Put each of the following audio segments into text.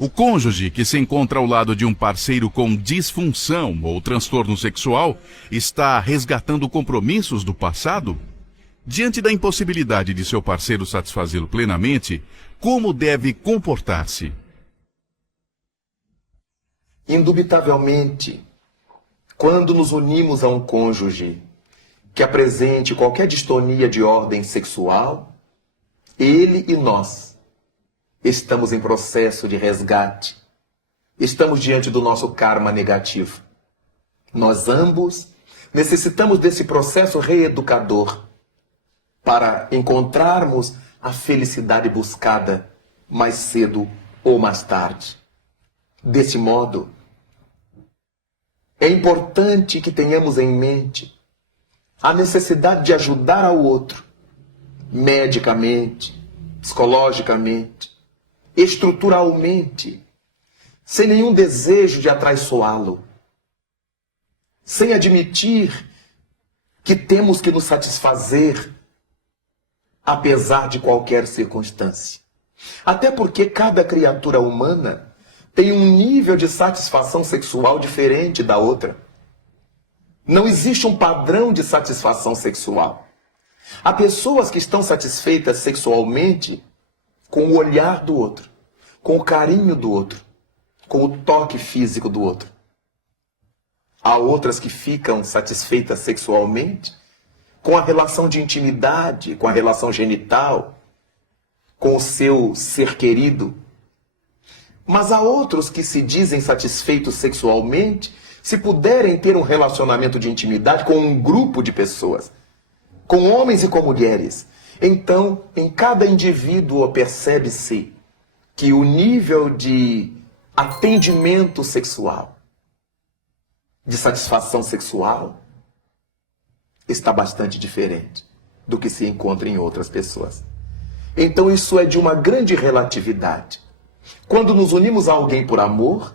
O cônjuge que se encontra ao lado de um parceiro com disfunção ou transtorno sexual está resgatando compromissos do passado? Diante da impossibilidade de seu parceiro satisfazê-lo plenamente, como deve comportar-se? Indubitavelmente, quando nos unimos a um cônjuge que apresente qualquer distonia de ordem sexual, ele e nós estamos em processo de resgate. Estamos diante do nosso karma negativo. Nós ambos necessitamos desse processo reeducador para encontrarmos a felicidade buscada mais cedo ou mais tarde. Desse modo, é importante que tenhamos em mente a necessidade de ajudar ao outro, medicamente, psicologicamente, estruturalmente, sem nenhum desejo de atraiçoá-lo, sem admitir que temos que nos satisfazer apesar de qualquer circunstância. Até porque cada criatura humana tem um nível de satisfação sexual diferente da outra. Não existe um padrão de satisfação sexual. Há pessoas que estão satisfeitas sexualmente com o olhar do outro, com o carinho do outro, com o toque físico do outro. Há outras que ficam satisfeitas sexualmente com a relação de intimidade, com a relação genital, com o seu ser querido. Mas há outros que se dizem satisfeitos sexualmente se puderem ter um relacionamento de intimidade com um grupo de pessoas, com homens e com mulheres. Então, em cada indivíduo percebe-se que o nível de atendimento sexual, de satisfação sexual, está bastante diferente do que se encontra em outras pessoas. Então isso é de uma grande relatividade. Quando nos unimos a alguém por amor,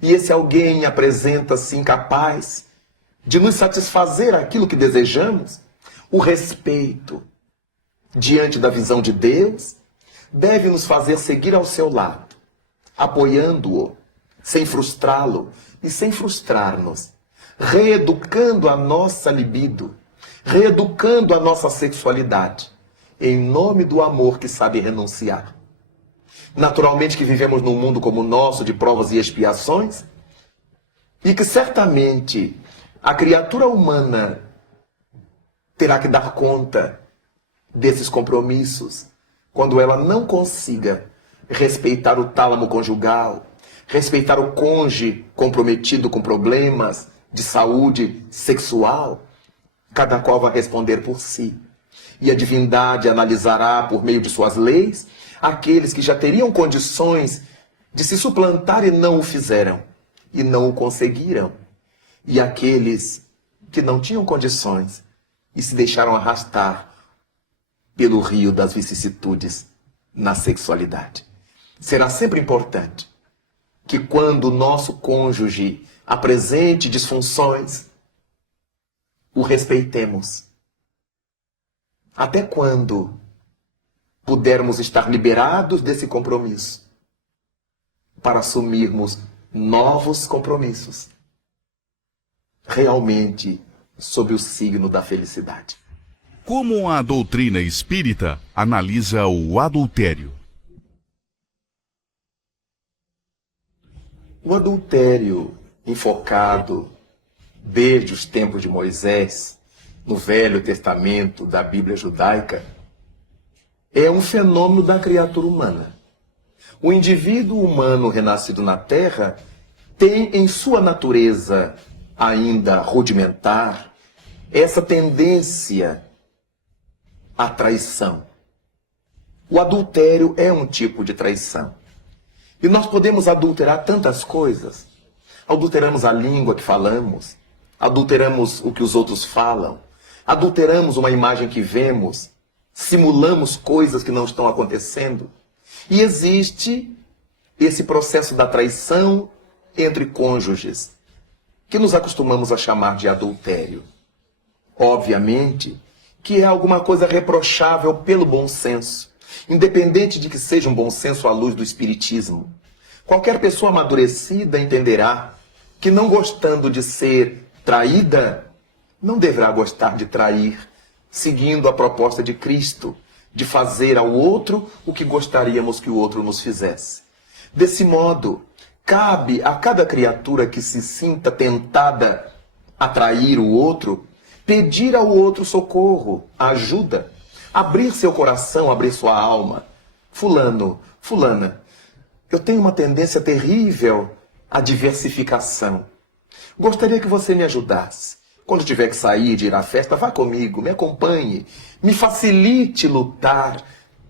e esse alguém apresenta-se incapaz de nos satisfazer aquilo que desejamos, o respeito diante da visão de Deus deve nos fazer seguir ao seu lado, apoiando-o, sem frustrá-lo e sem frustrar-nos, reeducando a nossa libido, reeducando a nossa sexualidade, em nome do amor que sabe renunciar. Naturalmente que vivemos num mundo como o nosso, de provas e expiações, e que certamente a criatura humana terá que dar conta desses compromissos quando ela não consiga respeitar o tálamo conjugal, respeitar o cônjuge comprometido com problemas de saúde sexual. Cada qual vai responder por si. E a divindade analisará, por meio de suas leis, aqueles que já teriam condições de se suplantar e não o fizeram, e não o conseguiram. E aqueles que não tinham condições e se deixaram arrastar pelo rio das vicissitudes na sexualidade. Será sempre importante que quando o nosso cônjuge apresente disfunções, o respeitemos. Até quando pudermos estar liberados desse compromisso para assumirmos novos compromissos, realmente sob o signo da felicidade. Como a doutrina espírita analisa o adultério? O adultério, enfocado desde os tempos de Moisés, no Velho Testamento da Bíblia judaica, é um fenômeno da criatura humana. O indivíduo humano renascido na Terra tem em sua natureza ainda rudimentar essa tendência à traição. O adultério é um tipo de traição. E nós podemos adulterar tantas coisas. Adulteramos a língua que falamos, adulteramos o que os outros falam, adulteramos uma imagem que vemos, simulamos coisas que não estão acontecendo. E existe esse processo da traição entre cônjuges, que nos acostumamos a chamar de adultério. Obviamente que é alguma coisa reprochável pelo bom senso, independente de que seja um bom senso à luz do espiritismo. Qualquer pessoa amadurecida entenderá que, não gostando de ser traída, não deverá gostar de trair, seguindo a proposta de Cristo, de fazer ao outro o que gostaríamos que o outro nos fizesse. Desse modo, cabe a cada criatura que se sinta tentada a trair o outro, pedir ao outro socorro, ajuda, abrir seu coração, abrir sua alma. Fulano, fulana, eu tenho uma tendência terrível à diversificação. Gostaria que você me ajudasse. Quando tiver que sair, de ir à festa, vá comigo, me acompanhe, me facilite lutar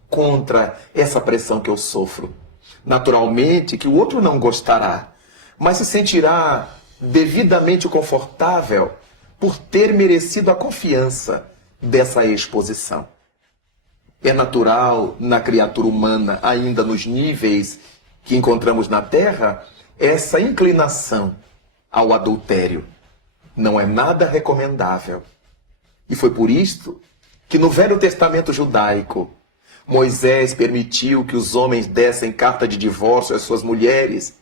contra essa pressão que eu sofro. Naturalmente que o outro não gostará, mas se sentirá devidamente confortável por ter merecido a confiança dessa exposição. É natural na criatura humana, ainda nos níveis que encontramos na Terra, essa inclinação ao adultério. Não é nada recomendável. E foi por isto que no Velho Testamento judaico, Moisés permitiu que os homens dessem carta de divórcio às suas mulheres.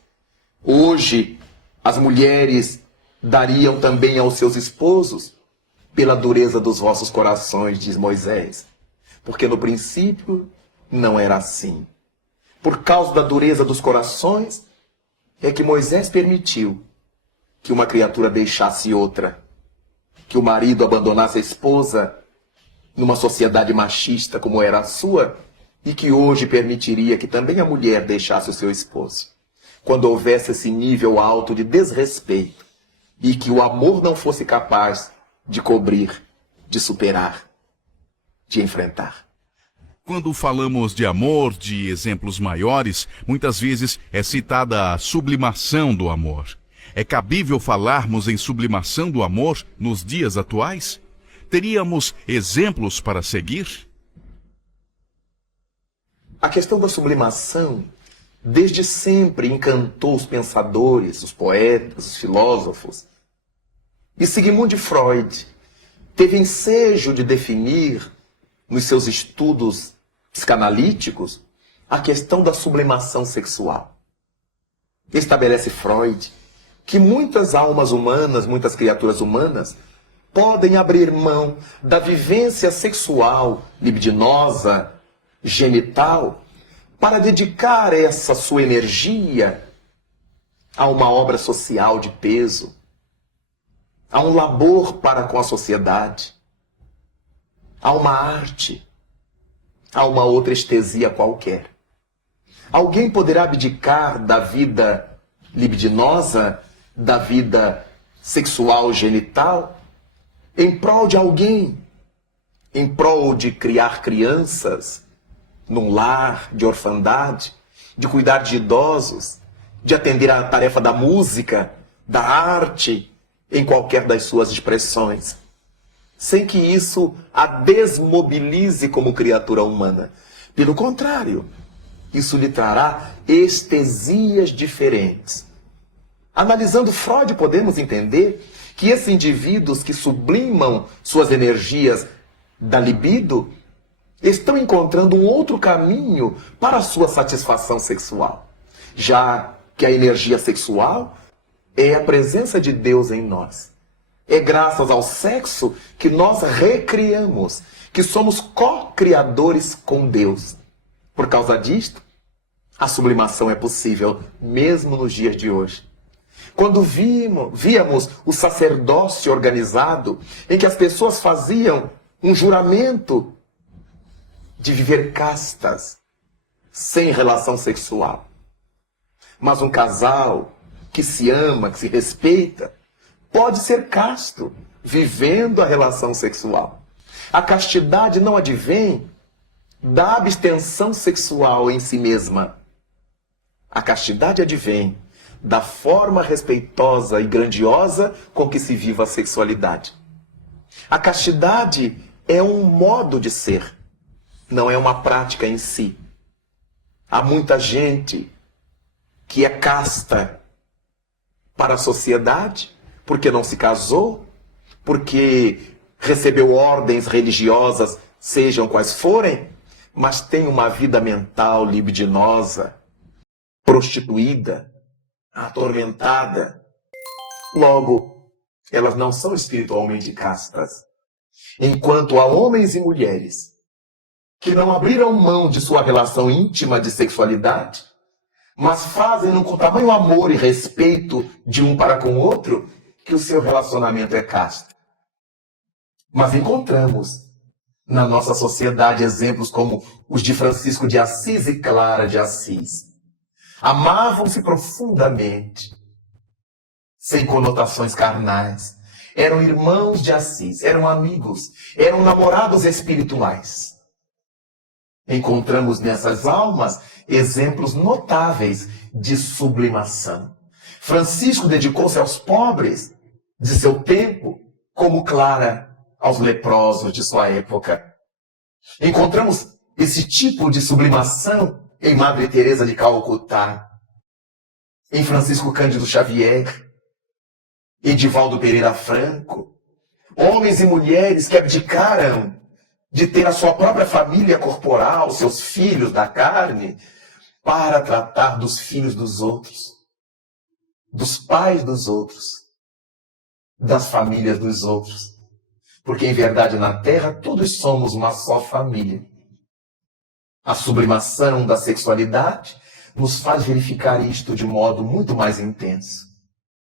Hoje, as mulheres dariam também aos seus esposos pela dureza dos vossos corações, diz Moisés. Porque no princípio não era assim. Por causa da dureza dos corações, é que Moisés permitiu que uma criatura deixasse outra, que o marido abandonasse a esposa numa sociedade machista como era a sua, e que hoje permitiria que também a mulher deixasse o seu esposo. Quando houvesse esse nível alto de desrespeito, e que o amor não fosse capaz de cobrir, de superar, de enfrentar. Quando falamos de amor, de exemplos maiores, muitas vezes é citada a sublimação do amor. É cabível falarmos em sublimação do amor nos dias atuais? Teríamos exemplos para seguir? A questão da sublimação, desde sempre encantou os pensadores, os poetas, os filósofos. E Sigmund Freud teve ensejo de definir, nos seus estudos psicanalíticos, a questão da sublimação sexual. Estabelece Freud que muitas almas humanas, muitas criaturas humanas, podem abrir mão da vivência sexual, libidinosa, genital, para dedicar essa sua energia a uma obra social de peso, a um labor para com a sociedade, a uma arte, a uma outra estesia qualquer. Alguém poderá abdicar da vida libidinosa, da vida sexual genital, em prol de alguém, em prol de criar crianças num lar de orfandade, de cuidar de idosos, de atender à tarefa da música, da arte, em qualquer das suas expressões, sem que isso a desmobilize como criatura humana. Pelo contrário, isso lhe trará estesias diferentes. Analisando Freud, podemos entender que esses indivíduos que sublimam suas energias da libido estão encontrando um outro caminho para a sua satisfação sexual, já que a energia sexual é a presença de Deus em nós. É graças ao sexo que nós recriamos, que somos co-criadores com Deus. Por causa disto, a sublimação é possível mesmo nos dias de hoje. Quando víamos o sacerdócio organizado, em que as pessoas faziam um juramento de viver castas, sem relação sexual. Mas um casal que se ama, que se respeita, pode ser casto, vivendo a relação sexual. A castidade não advém da abstenção sexual em si mesma. A castidade advém da forma respeitosa e grandiosa com que se vive a sexualidade. A castidade é um modo de ser, não é uma prática em si. Há muita gente que é casta para a sociedade, porque não se casou, porque recebeu ordens religiosas, sejam quais forem, mas tem uma vida mental libidinosa, prostituída, atormentada. Logo, elas não são espiritualmente castas. Enquanto há homens e mulheres que não abriram mão de sua relação íntima de sexualidade, mas fazem com tamanho amor e respeito de um para com o outro, que o seu relacionamento é casto. Mas encontramos na nossa sociedade exemplos como os de Francisco de Assis e Clara de Assis. Amavam-se profundamente, sem conotações carnais. Eram irmãos de Assis, eram amigos, eram namorados espirituais. Encontramos nessas almas exemplos notáveis de sublimação. Francisco dedicou-se aos pobres de seu tempo, como Clara aos leprosos de sua época. Encontramos esse tipo de sublimação em Madre Teresa de Calcutá, em Francisco Cândido Xavier, Edivaldo Pereira Franco, homens e mulheres que abdicaram de ter a sua própria família corporal, seus filhos da carne, para tratar dos filhos dos outros, dos pais dos outros, das famílias dos outros. Porque em verdade na Terra todos somos uma só família. A sublimação da sexualidade nos faz verificar isto de modo muito mais intenso.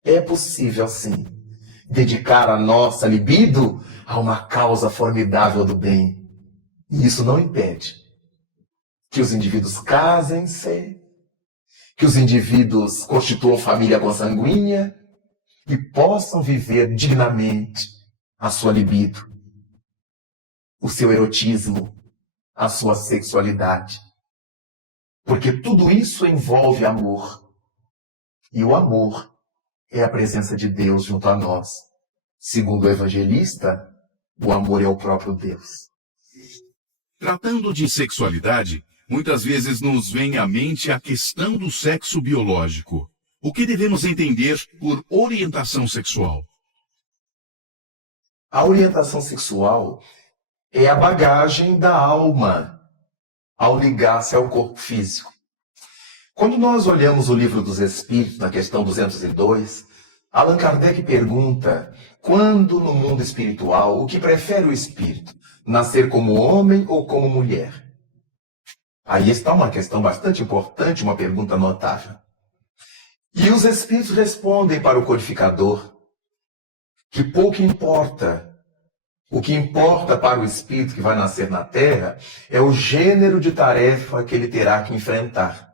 É possível, sim, dedicar a nossa libido a uma causa formidável do bem. E isso não impede que os indivíduos casem-se, que os indivíduos constituam família consanguínea e possam viver dignamente a sua libido, o seu erotismo, a sua sexualidade. Porque tudo isso envolve amor. E o amor é a presença de Deus junto a nós. Segundo o evangelista, o amor é o próprio Deus. Tratando de sexualidade, muitas vezes nos vem à mente a questão do sexo biológico. O que devemos entender por orientação sexual? A orientação sexual é a bagagem da alma ao ligar-se ao corpo físico. Quando nós olhamos o Livro dos Espíritos, na questão 202, Allan Kardec pergunta: quando no mundo espiritual, o que prefere o espírito? Nascer como homem ou como mulher? Aí está uma questão bastante importante, uma pergunta notável. E os espíritos respondem para o codificador que pouco importa. O que importa para o espírito que vai nascer na Terra é o gênero de tarefa que ele terá que enfrentar.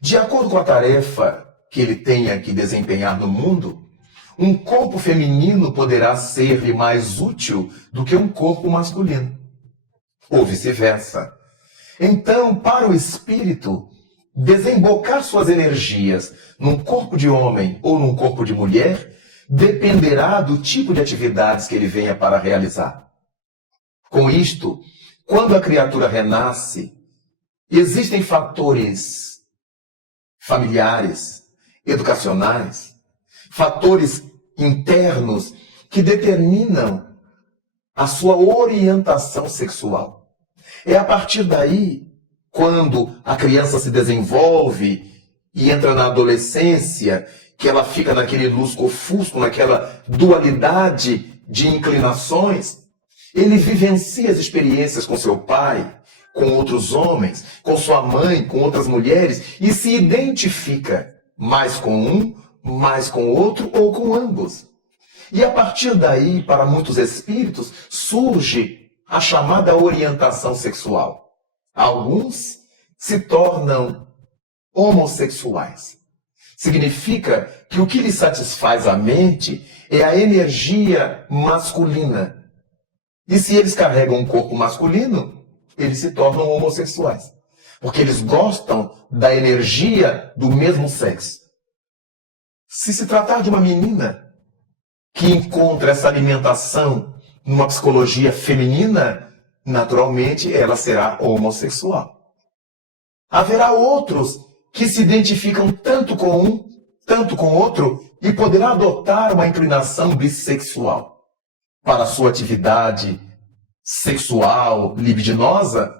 De acordo com a tarefa que ele tenha que desempenhar no mundo, um corpo feminino poderá ser-lhe mais útil do que um corpo masculino, ou vice-versa. Então, para o espírito, desembocar suas energias num corpo de homem ou num corpo de mulher dependerá do tipo de atividades que ele venha para realizar. Com isto, quando a criatura renasce, existem fatores familiares, educacionais, fatores internos que determinam a sua orientação sexual. É a partir daí, quando a criança se desenvolve e entra na adolescência, que ela fica naquele lusco-fusco, naquela dualidade de inclinações, ele vivencia as experiências com seu pai, com outros homens, com sua mãe, com outras mulheres, e se identifica mais com um, mais com outro ou com ambos. E a partir daí, para muitos espíritos, surge a chamada orientação sexual. Alguns se tornam homossexuais. Significa que o que lhe satisfaz a mente é a energia masculina. E se eles carregam um corpo masculino, eles se tornam homossexuais. Porque eles gostam da energia do mesmo sexo. Se se tratar de uma menina que encontra essa alimentação numa psicologia feminina, naturalmente ela será homossexual. Haverá outros que se identificam tanto com um, tanto com outro, e poderá adotar uma inclinação bissexual. Para a sua atividade sexual, libidinosa,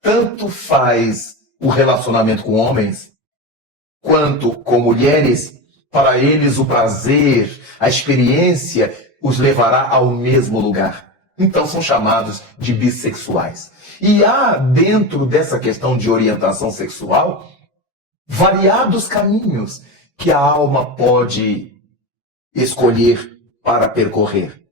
tanto faz o relacionamento com homens quanto com mulheres, para eles o prazer, a experiência os levará ao mesmo lugar. Então são chamados de bissexuais. E há dentro dessa questão de orientação sexual variados caminhos que a alma pode escolher para percorrer.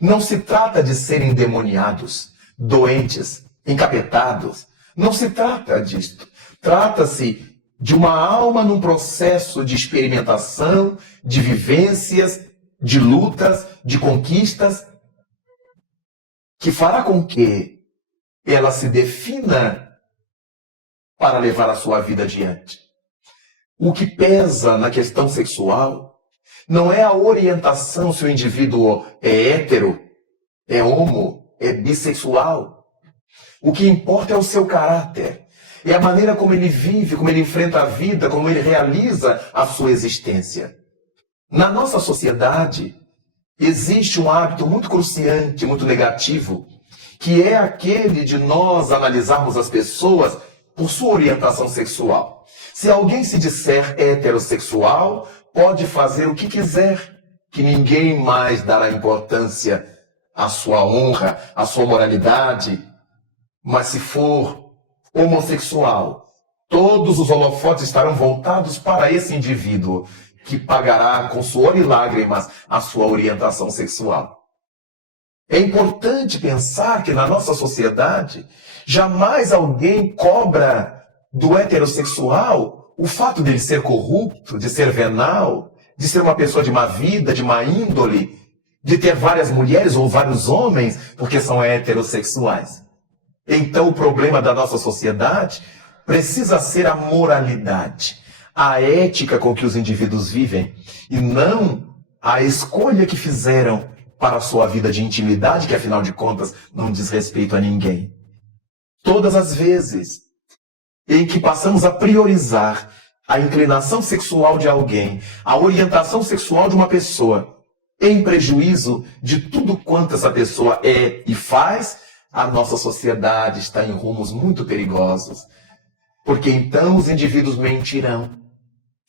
Não se trata de serem endemoniados, doentes, encapetados. Não se trata disto. Trata-se de uma alma num processo de experimentação, de vivências, de lutas, de conquistas, que fará com que ela se defina para levar a sua vida adiante. O que pesa na questão sexual não é a orientação se o indivíduo é hétero, é homo, é bissexual. O que importa é o seu caráter. É a maneira como ele vive, como ele enfrenta a vida, como ele realiza a sua existência. Na nossa sociedade, existe um hábito muito cruciante, muito negativo, que é aquele de nós analisarmos as pessoas por sua orientação sexual. Se alguém se disser heterossexual, pode fazer o que quiser, que ninguém mais dará importância à sua honra, à sua moralidade. Mas se for homossexual, todos os holofotes estarão voltados para esse indivíduo, que pagará com suor e lágrimas a sua orientação sexual. É importante pensar que na nossa sociedade, jamais alguém cobra do heterossexual o fato dele ser corrupto, de ser venal, de ser uma pessoa de má vida, de má índole, de ter várias mulheres ou vários homens, porque são heterossexuais. Então o problema da nossa sociedade precisa ser a moralidade, a ética com que os indivíduos vivem, e não a escolha que fizeram para a sua vida de intimidade, que afinal de contas não diz respeito a ninguém. Todas as vezes em que passamos a priorizar a inclinação sexual de alguém, a orientação sexual de uma pessoa, em prejuízo de tudo quanto essa pessoa é e faz, a nossa sociedade está em rumos muito perigosos. Porque então os indivíduos mentirão,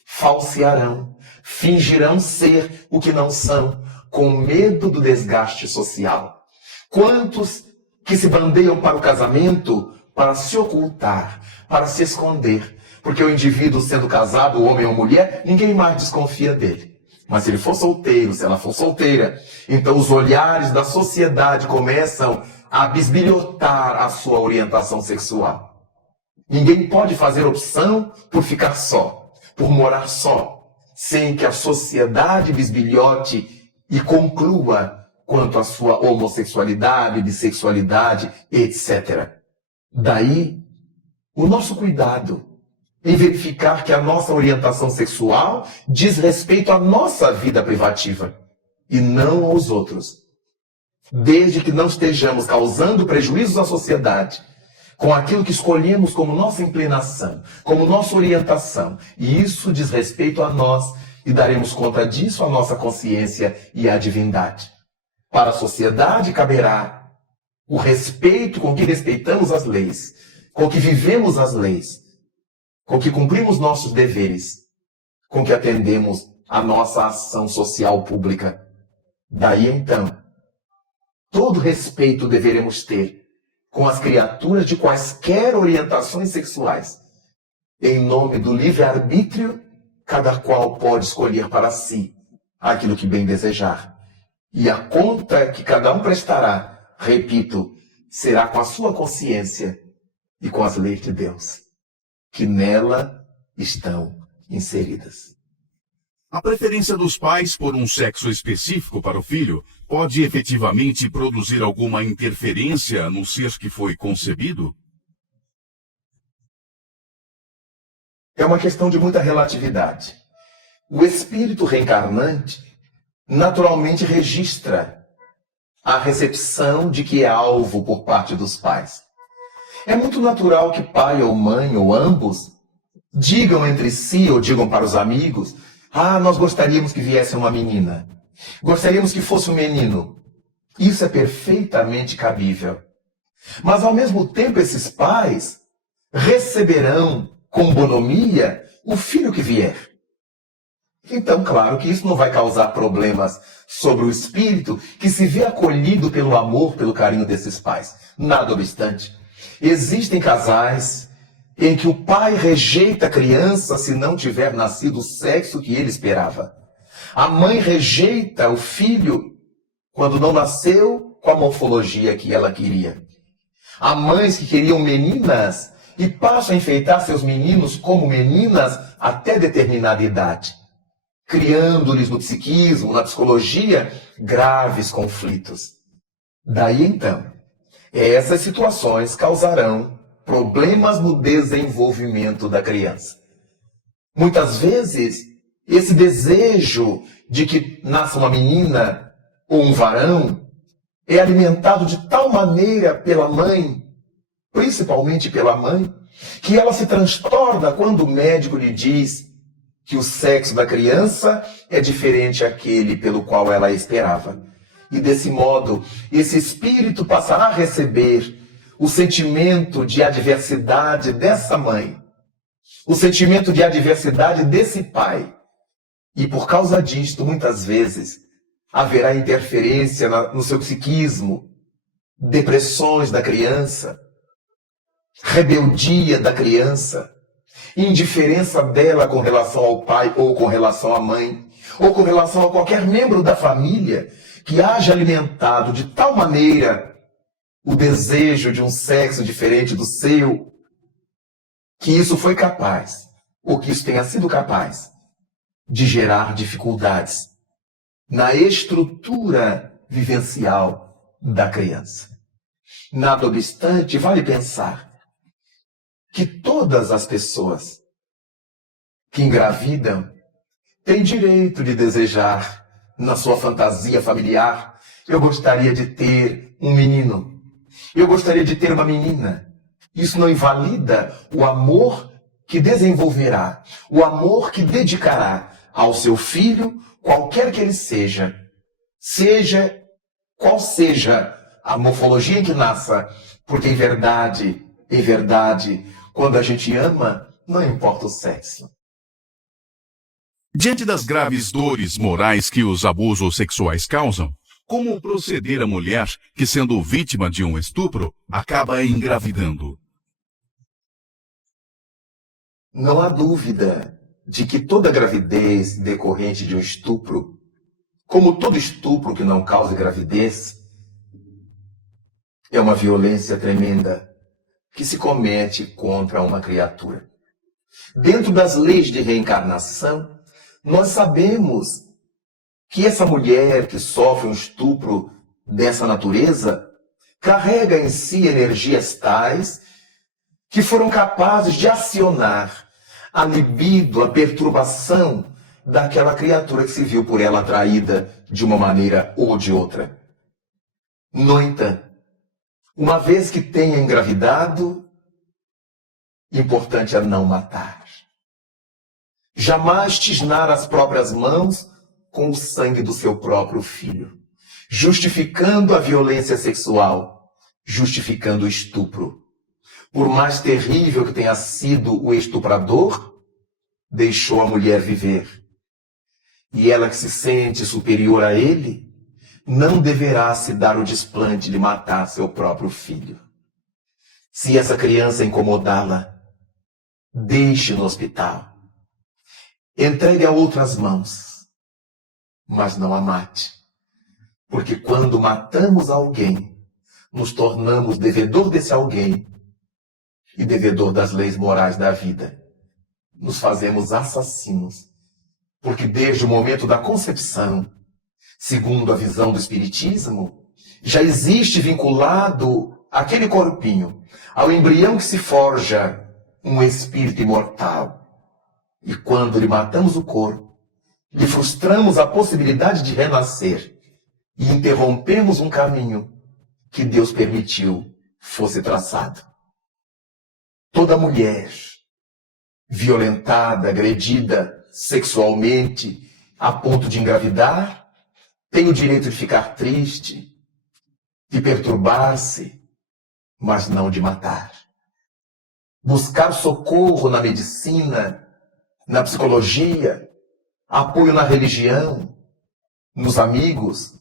falsearão, fingirão ser o que não são, com medo do desgaste social. Quantos que se bandeiam para o casamento para se ocultar, para se esconder, porque o indivíduo sendo casado, homem ou mulher, ninguém mais desconfia dele. Mas se ele for solteiro, se ela for solteira, então os olhares da sociedade começam a bisbilhotar a sua orientação sexual. Ninguém pode fazer opção por ficar só, por morar só, sem que a sociedade bisbilhote e conclua quanto à sua homossexualidade, bissexualidade, etc. Daí, o nosso cuidado em verificar que a nossa orientação sexual diz respeito à nossa vida privativa e não aos outros. Desde que não estejamos causando prejuízos à sociedade com aquilo que escolhemos como nossa inclinação, como nossa orientação, e isso diz respeito a nós, e daremos conta disso à nossa consciência e à divindade. Para a sociedade caberá o respeito com que respeitamos as leis, com que vivemos as leis, com que cumprimos nossos deveres, com que atendemos a nossa ação social pública. Daí então, todo respeito deveremos ter com as criaturas de quaisquer orientações sexuais. Em nome do livre-arbítrio, cada qual pode escolher para si aquilo que bem desejar. E a conta que cada um prestará, repito, será com a sua consciência e com as leis de Deus, que nela estão inseridas. A preferência dos pais por um sexo específico para o filho pode efetivamente produzir alguma interferência no ser que foi concebido? É uma questão de muita relatividade. O espírito reencarnante naturalmente registra a recepção de que é alvo por parte dos pais. É muito natural que pai ou mãe, ou ambos, digam entre si ou digam para os amigos: ah, nós gostaríamos que viesse uma menina. Gostaríamos que fosse um menino. Isso é perfeitamente cabível. Mas, ao mesmo tempo, esses pais receberão com bonomia o filho que vier. Então, claro que isso não vai causar problemas sobre o espírito que se vê acolhido pelo amor, pelo carinho desses pais. Nada obstante, existem casais em que o pai rejeita a criança se não tiver nascido o sexo que ele esperava. A mãe rejeita o filho quando não nasceu com a morfologia que ela queria. Há mães que queriam meninas e passam a enfeitar seus meninos como meninas até determinada idade, criando-lhes no psiquismo, na psicologia, graves conflitos. Daí então, essas situações causarão problemas no desenvolvimento da criança. Muitas vezes, esse desejo de que nasça uma menina ou um varão é alimentado de tal maneira pela mãe, principalmente pela mãe, que ela se transtorna quando o médico lhe diz que o sexo da criança é diferente àquele pelo qual ela esperava. E desse modo, esse espírito passará a receber o sentimento de adversidade dessa mãe, o sentimento de adversidade desse pai. E por causa disto, muitas vezes, haverá interferência no seu psiquismo, depressões da criança, rebeldia da criança, indiferença dela com relação ao pai ou com relação à mãe, ou com relação a qualquer membro da família que haja alimentado de tal maneira o desejo de um sexo diferente do seu, que isso foi capaz, ou que isso tenha sido capaz, de gerar dificuldades na estrutura vivencial da criança. Nada obstante, vale pensar que todas as pessoas que engravidam têm direito de desejar, na sua fantasia familiar, eu gostaria de ter um menino, eu gostaria de ter uma menina. Isso não invalida o amor que desenvolverá, o amor que dedicará ao seu filho, qualquer que ele seja qual seja a morfologia em que nasça, porque em verdade, quando a gente ama, não importa o sexo. Diante das graves dores morais que os abusos sexuais causam, como proceder a mulher que, sendo vítima de um estupro, acaba engravidando? Não há dúvida de que toda gravidez decorrente de um estupro, como todo estupro que não cause gravidez, é uma violência tremenda que se comete contra uma criatura. Dentro das leis de reencarnação, nós sabemos que essa mulher que sofre um estupro dessa natureza carrega em si energias tais que foram capazes de acionar a libido, a perturbação daquela criatura que se viu por ela atraída de uma maneira ou de outra. No entanto, uma vez que tenha engravidado, importante é não matar. Jamais tisnar as próprias mãos com o sangue do seu próprio filho, justificando a violência sexual, justificando o estupro. Por mais terrível que tenha sido o estuprador, deixou a mulher viver. E ela que se sente superior a ele, não deverá se dar o desplante de matar seu próprio filho. Se essa criança incomodá-la, deixe no hospital. Entregue a outras mãos, mas não a mate. Porque quando matamos alguém, nos tornamos devedor desse alguém e devedor das leis morais da vida. Nos fazemos assassinos, porque desde o momento da concepção, segundo a visão do Espiritismo, já existe vinculado aquele corpinho ao embrião que se forja um espírito imortal. E quando lhe matamos o corpo, lhe frustramos a possibilidade de renascer e interrompemos um caminho que Deus permitiu fosse traçado. Toda mulher violentada, agredida sexualmente a ponto de engravidar, tem o direito de ficar triste, de perturbar-se, mas não de matar. Buscar socorro na medicina na psicologia, apoio na religião, nos amigos,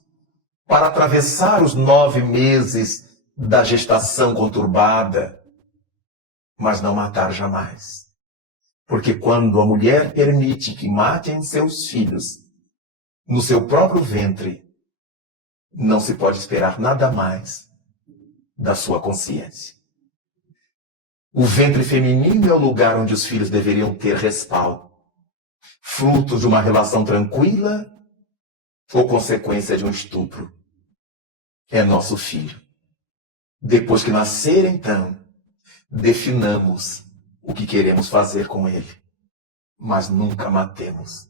para atravessar os 9 meses da gestação conturbada, mas não matar jamais. Porque quando a mulher permite que matem seus filhos no seu próprio ventre, não se pode esperar nada mais da sua consciência. O ventre feminino é o lugar onde os filhos deveriam ter respaldo, fruto de uma relação tranquila ou consequência de um estupro. É nosso filho. Depois que nascer, então, definamos o que queremos fazer com ele, mas nunca matemos.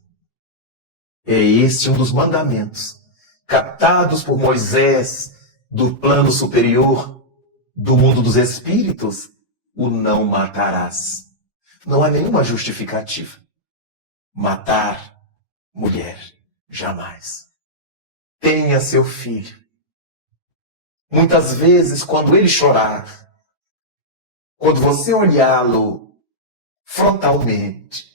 É este um dos mandamentos, captados por Moisés do plano superior do mundo dos espíritos, o não matarás. Não há nenhuma justificativa. Matar mulher, jamais. Tenha seu filho. Muitas vezes, quando ele chorar, quando você olhá-lo frontalmente,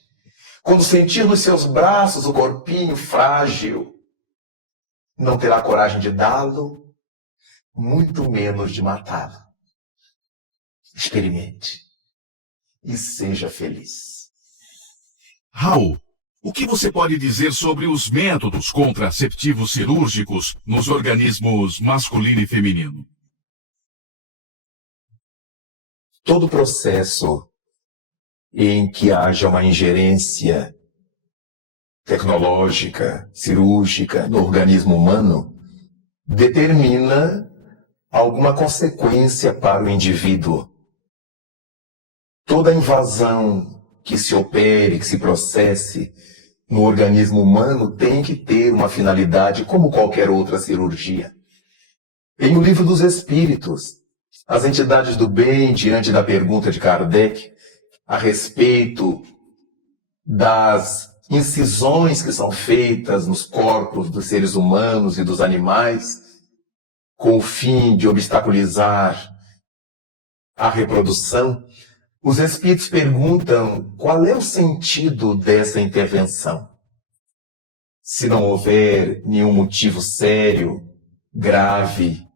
quando sentir nos seus braços o corpinho frágil, não terá coragem de dá-lo, muito menos de matá-lo. Experimente e seja feliz. Raul, o que você pode dizer sobre os métodos contraceptivos cirúrgicos nos organismos masculino e feminino? Todo processo em que haja uma ingerência tecnológica, cirúrgica no organismo humano, determina alguma consequência para o indivíduo. Toda invasão que se opere, que se processe no organismo humano tem que ter uma finalidade como qualquer outra cirurgia. Em O Livro dos Espíritos, as entidades do bem, diante da pergunta de Kardec a respeito das incisões que são feitas nos corpos dos seres humanos e dos animais, com o fim de obstaculizar a reprodução, os espíritos perguntam qual é o sentido dessa intervenção. Se não houver nenhum motivo sério, grave,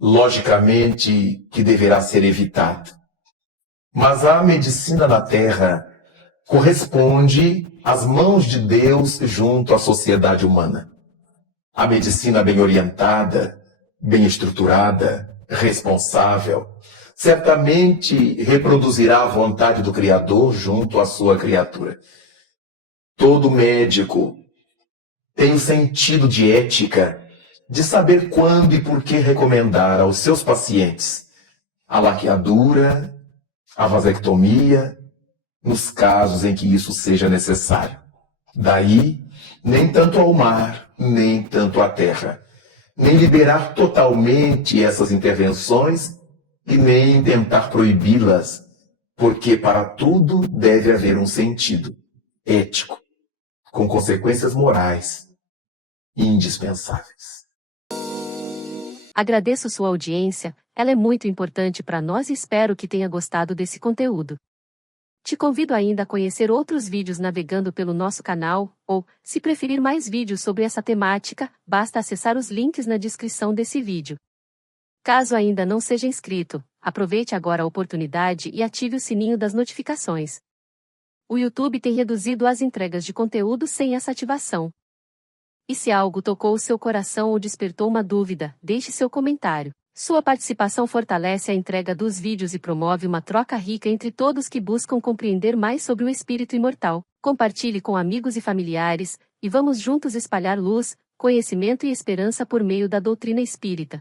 logicamente que deverá ser evitado. Mas a medicina na Terra corresponde às mãos de Deus junto à sociedade humana. A medicina bem orientada, bem estruturada, responsável, certamente reproduzirá a vontade do Criador junto à sua criatura. Todo médico tem o sentido de ética de saber quando e por que recomendar aos seus pacientes a laqueadura, a vasectomia, nos casos em que isso seja necessário. Daí, nem tanto ao mar, nem tanto à terra, nem liberar totalmente essas intervenções e nem tentar proibi-las, porque para tudo deve haver um sentido ético, com consequências morais indispensáveis. Agradeço sua audiência, ela é muito importante para nós e espero que tenha gostado desse conteúdo. Te convido ainda a conhecer outros vídeos navegando pelo nosso canal, ou, se preferir mais vídeos sobre essa temática, basta acessar os links na descrição desse vídeo. Caso ainda não seja inscrito, aproveite agora a oportunidade e ative o sininho das notificações. O YouTube tem reduzido as entregas de conteúdo sem essa ativação. E se algo tocou o seu coração ou despertou uma dúvida, deixe seu comentário. Sua participação fortalece a entrega dos vídeos e promove uma troca rica entre todos que buscam compreender mais sobre o espírito imortal. Compartilhe com amigos e familiares, e vamos juntos espalhar luz, conhecimento e esperança por meio da doutrina espírita.